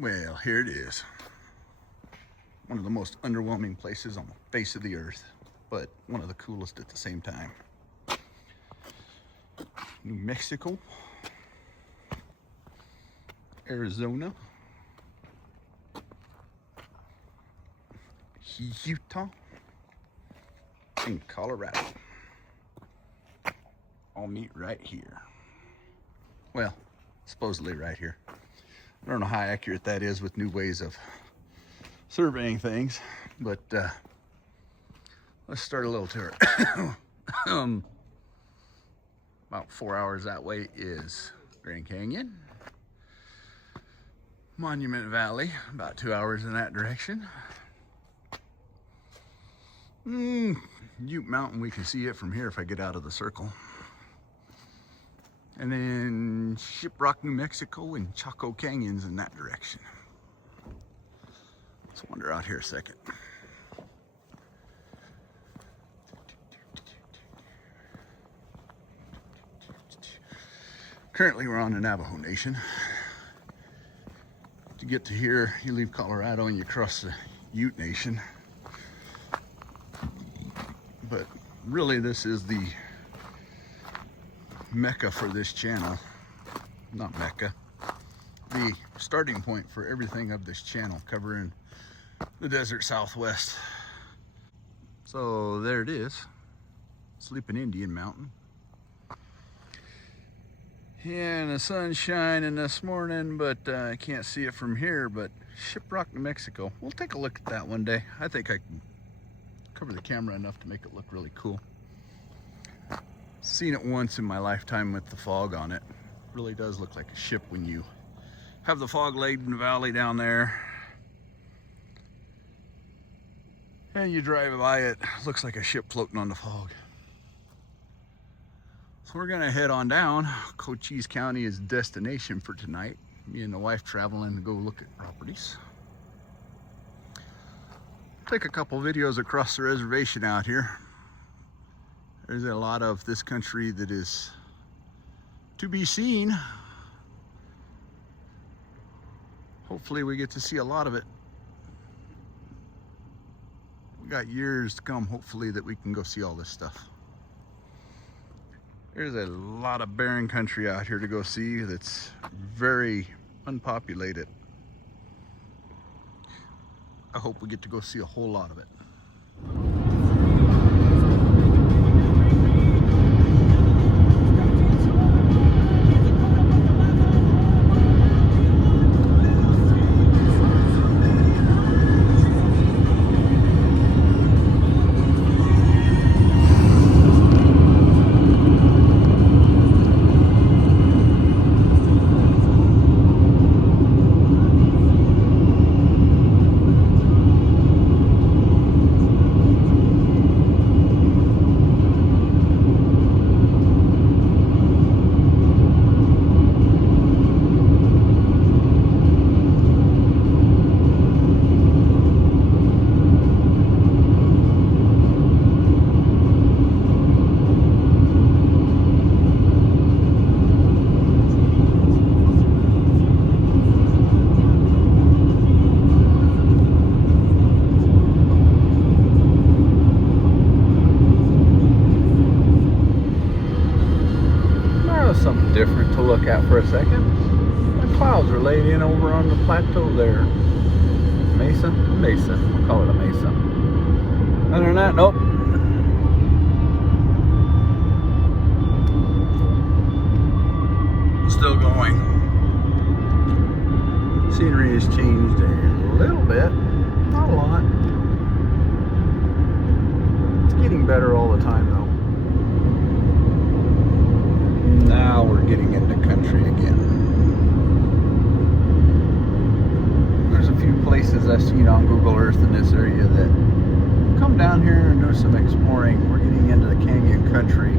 Well, here it is. One of the most underwhelming places on the face of the earth, but one of the coolest at the same time. New Mexico, Arizona, Utah, and Colorado. All meet right here. Well, supposedly right here. I don't know how accurate that is with new ways of surveying things, but let's start a little tour. About 4 hours that way is Grand Canyon. Monument Valley, about 2 hours in that direction. Ute Mountain, we can see it from here if I get out of the circle. And then Shiprock, New Mexico, and Chaco Canyons in that direction. Let's wander out here a second. Currently, we're on the Navajo Nation. To get to here, you leave Colorado and you cross the Ute Nation. But really, this is the Mecca for this channel. Not Mecca. The starting point for everything of this channel, covering the desert Southwest. So there it is. Sleeping Indian Mountain. Yeah, and the sun's shining this morning, but I can't see it from here, but Shiprock, New Mexico. We'll take a look at that one day. I think I can cover the camera enough to make it look really cool. Seen it once in my lifetime with the fog on it. Really does look like a ship when you have the fog-laden valley down there. And you drive by it, looks like a ship floating on the fog. So we're gonna head on down. Cochise County is destination for tonight. Me and the wife traveling to go look at properties. Take a couple videos across the reservation out here. There's a lot of this country that is to be seen. Hopefully we get to see a lot of it. We got years to come, hopefully, that we can go see all this stuff. There's a lot of barren country out here to go see that's very unpopulated. I hope we get to go see a whole lot of it. Something different to look at for a second. The clouds are laid in over on the plateau there. Mesa? Mesa. We'll call it a mesa. Other than that, nope. Still going. Scenery has changed a little bit. Not a lot. It's getting better all the time though. Now we're getting into country again. There's a few places I've seen on Google Earth in this area that come down here and do some exploring. We're getting into the canyon country.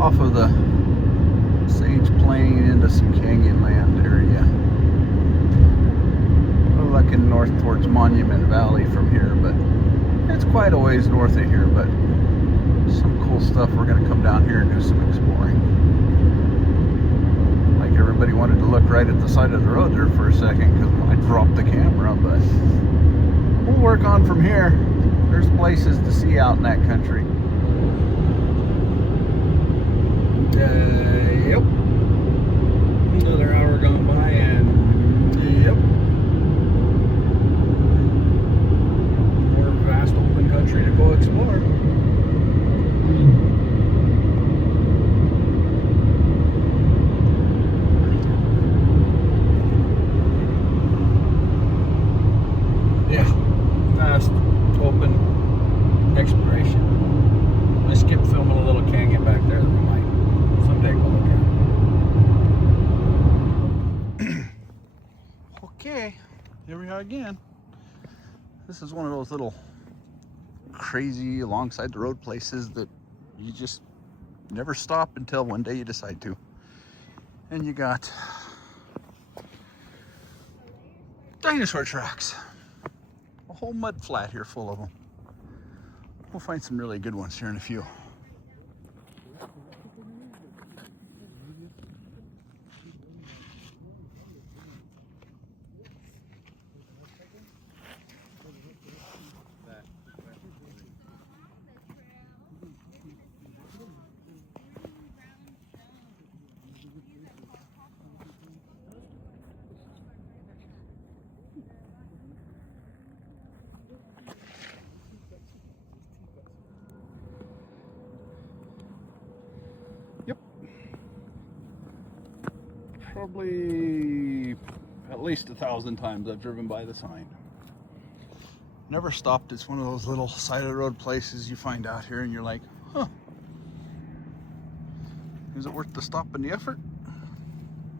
Off of the Sage Plain into some canyon land area. We're looking north towards Monument Valley from here, but it's quite a ways north of here, but some cool stuff. We're going to come down here and do some exploring. Like everybody everybody wanted to look right at the side of the road there for a second because I dropped the camera, but we'll work on from here. There's places to see out in that country. Yep. Another hour gone by and yep. More vast open country to go explore. Yeah, vast open exploration. I skipped filming a little canyon back there that we might someday go look at. Okay, here we are again. This is one of those little crazy alongside the road places that you just never stop until one day you decide to. And you got dinosaur tracks. A whole mud flat here full of them. We'll find some really good ones here in a few. Yep. Probably at least 1,000 times I've driven by the sign. Never stopped. It's one of those little side of the road places you find out here and you're like, huh, is it worth the stop and the effort?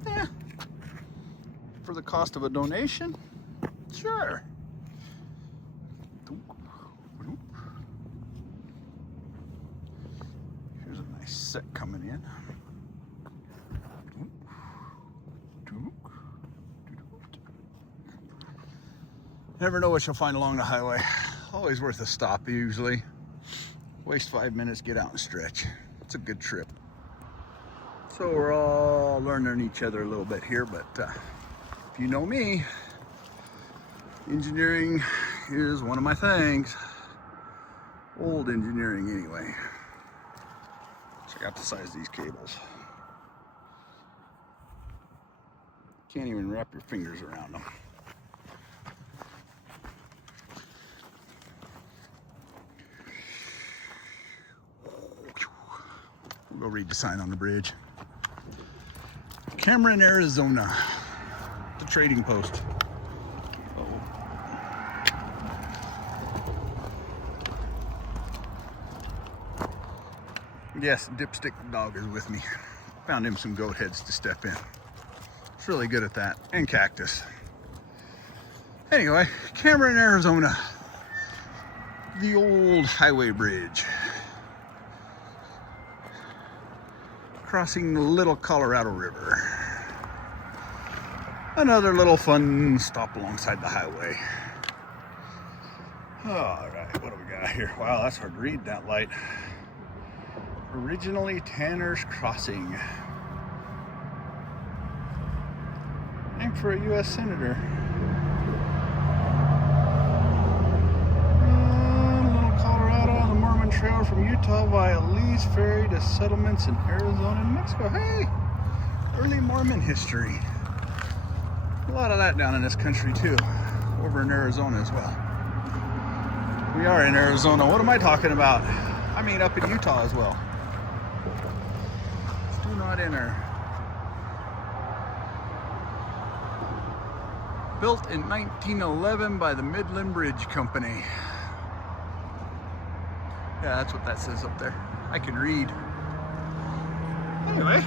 Yeah. For the cost of a donation? Sure. Here's a nice set coming in. Never know what you'll find along the highway. Always worth a stop usually. Waste 5 minutes, get out and stretch. It's a good trip. So we're all learning each other a little bit here, but if you know me, engineering is one of my things. Old engineering anyway. Check out the size of these cables. Can't even wrap your fingers around them. We'll go read the sign on the bridge. Cameron, Arizona. The trading post. Yes, Dipstick dog is with me. Found him some goat heads to step in. It's really good at that. And cactus. Anyway, Cameron, Arizona. The old highway bridge. Crossing the Little Colorado River. Another little fun stop alongside the highway. All right, what do we got here? Wow, that's hard to read, that light. Originally Tanner's Crossing. Named for a U.S. Senator. Little Colorado on the Mormon Trail from Utah via Lee's Ferry to settlements in Arizona and Mexico. Hey, early Mormon history. A lot of that down in this country too. Over in Arizona as well. We are in Arizona. What am I talking about? I mean up in Utah as well. Do not enter. Built in 1911 by the Midland Bridge Company. Yeah, that's what that says up there. I can read. Anyway,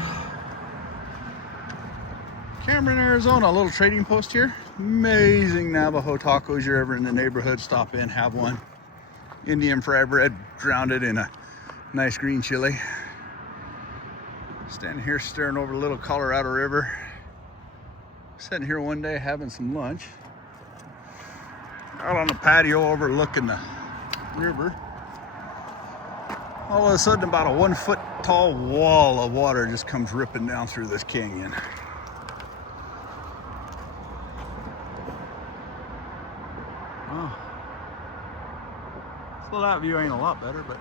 Cameron, Arizona, a little trading post here. Amazing Navajo tacos. You're ever in the neighborhood, stop in, have one. Indian fried bread, drowned it in a nice green chili. Standing here staring over the Little Colorado River. Sitting here one day having some lunch. Out on the patio overlooking the river. All of a sudden about a 1 foot tall wall of water just comes ripping down through this canyon. Well, that view ain't a lot better, but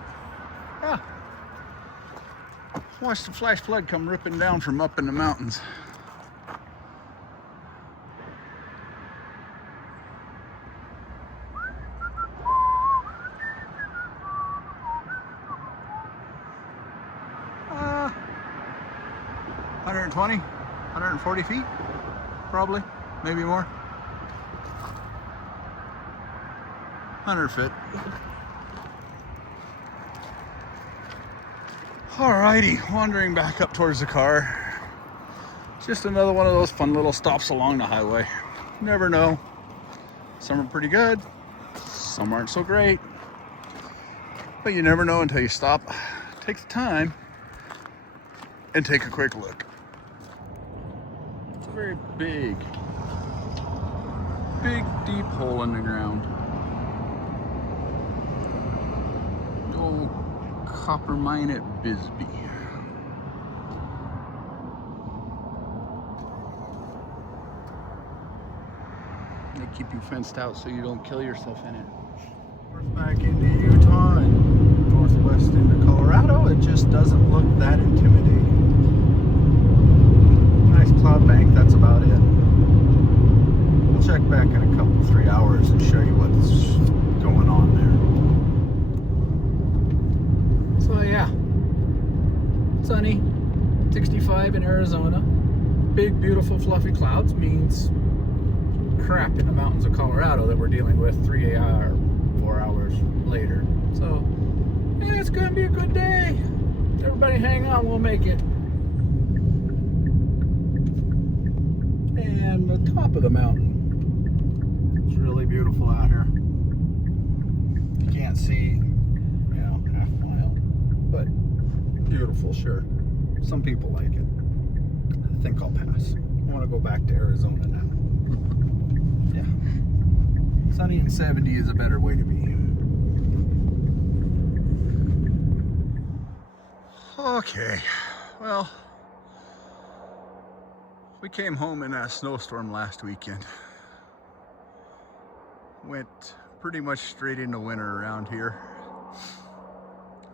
yeah. Watch the flash flood come ripping down from up in the mountains. Uh, 120, 140 feet, probably, maybe more. 100 feet. Alrighty, wandering back up towards the car. Just another one of those fun little stops along the highway. Never know. Some are pretty good, some aren't so great. But you never know until you stop, take the time, and take a quick look. It's a very big deep hole in the ground. Old copper mine at Bisbee. They keep you fenced out so you don't kill yourself in it. North back into Utah and northwest into Colorado, it just doesn't look that intimidating. Nice cloud bank, that's about it. We'll check back in a couple, 3 hours and show you what's going on there. So yeah, sunny, 65 in Arizona. Big, beautiful, fluffy clouds means crap in the mountains of Colorado that we're dealing with 4 hours later. So yeah, it's gonna be a good day. Everybody hang on, we'll make it. And the top of the mountain, it's really beautiful out here. You can't see, you know, half a mile, but beautiful, sure. Some people like it. I think I'll pass. I want to go back to Arizona now. Yeah. Sunny and 70 is a better way to be. Okay, well, we came home in a snowstorm last weekend. Went pretty much straight into winter around here.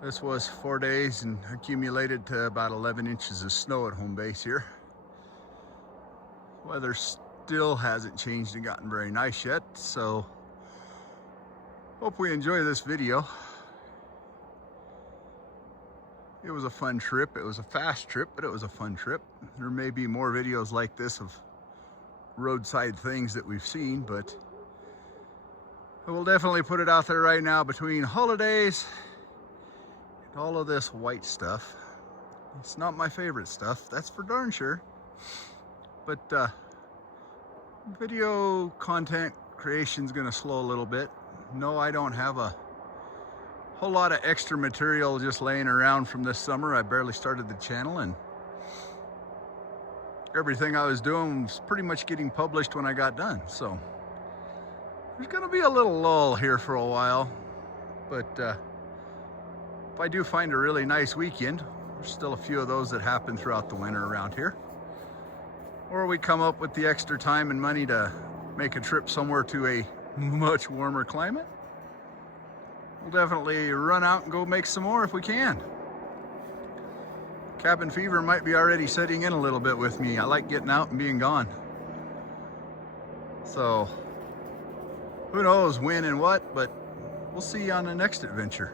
This was 4 days and accumulated to about 11 inches of snow at home base here. Weather still hasn't changed and gotten very nice yet, so hope we enjoy this video. It was a fun trip. It was a fast trip, but it was a fun trip. There may be more videos like this of roadside things that we've seen, but I will definitely put it out there right now between holidays and all of this white stuff. It's not my favorite stuff, that's for darn sure. But video content creation's gonna slow a little bit. No, I don't have a whole lot of extra material just laying around from this summer. I barely started the channel and everything I was doing was pretty much getting published when I got done. So there's gonna be a little lull here for a while, but if I do find a really nice weekend, there's still a few of those that happen throughout the winter around here, or we come up with the extra time and money to make a trip somewhere to a much warmer climate, we'll definitely run out and go make some more if we can. Cabin fever might be already setting in a little bit with me. I like getting out and being gone. So who knows when and what, but we'll see you on the next adventure.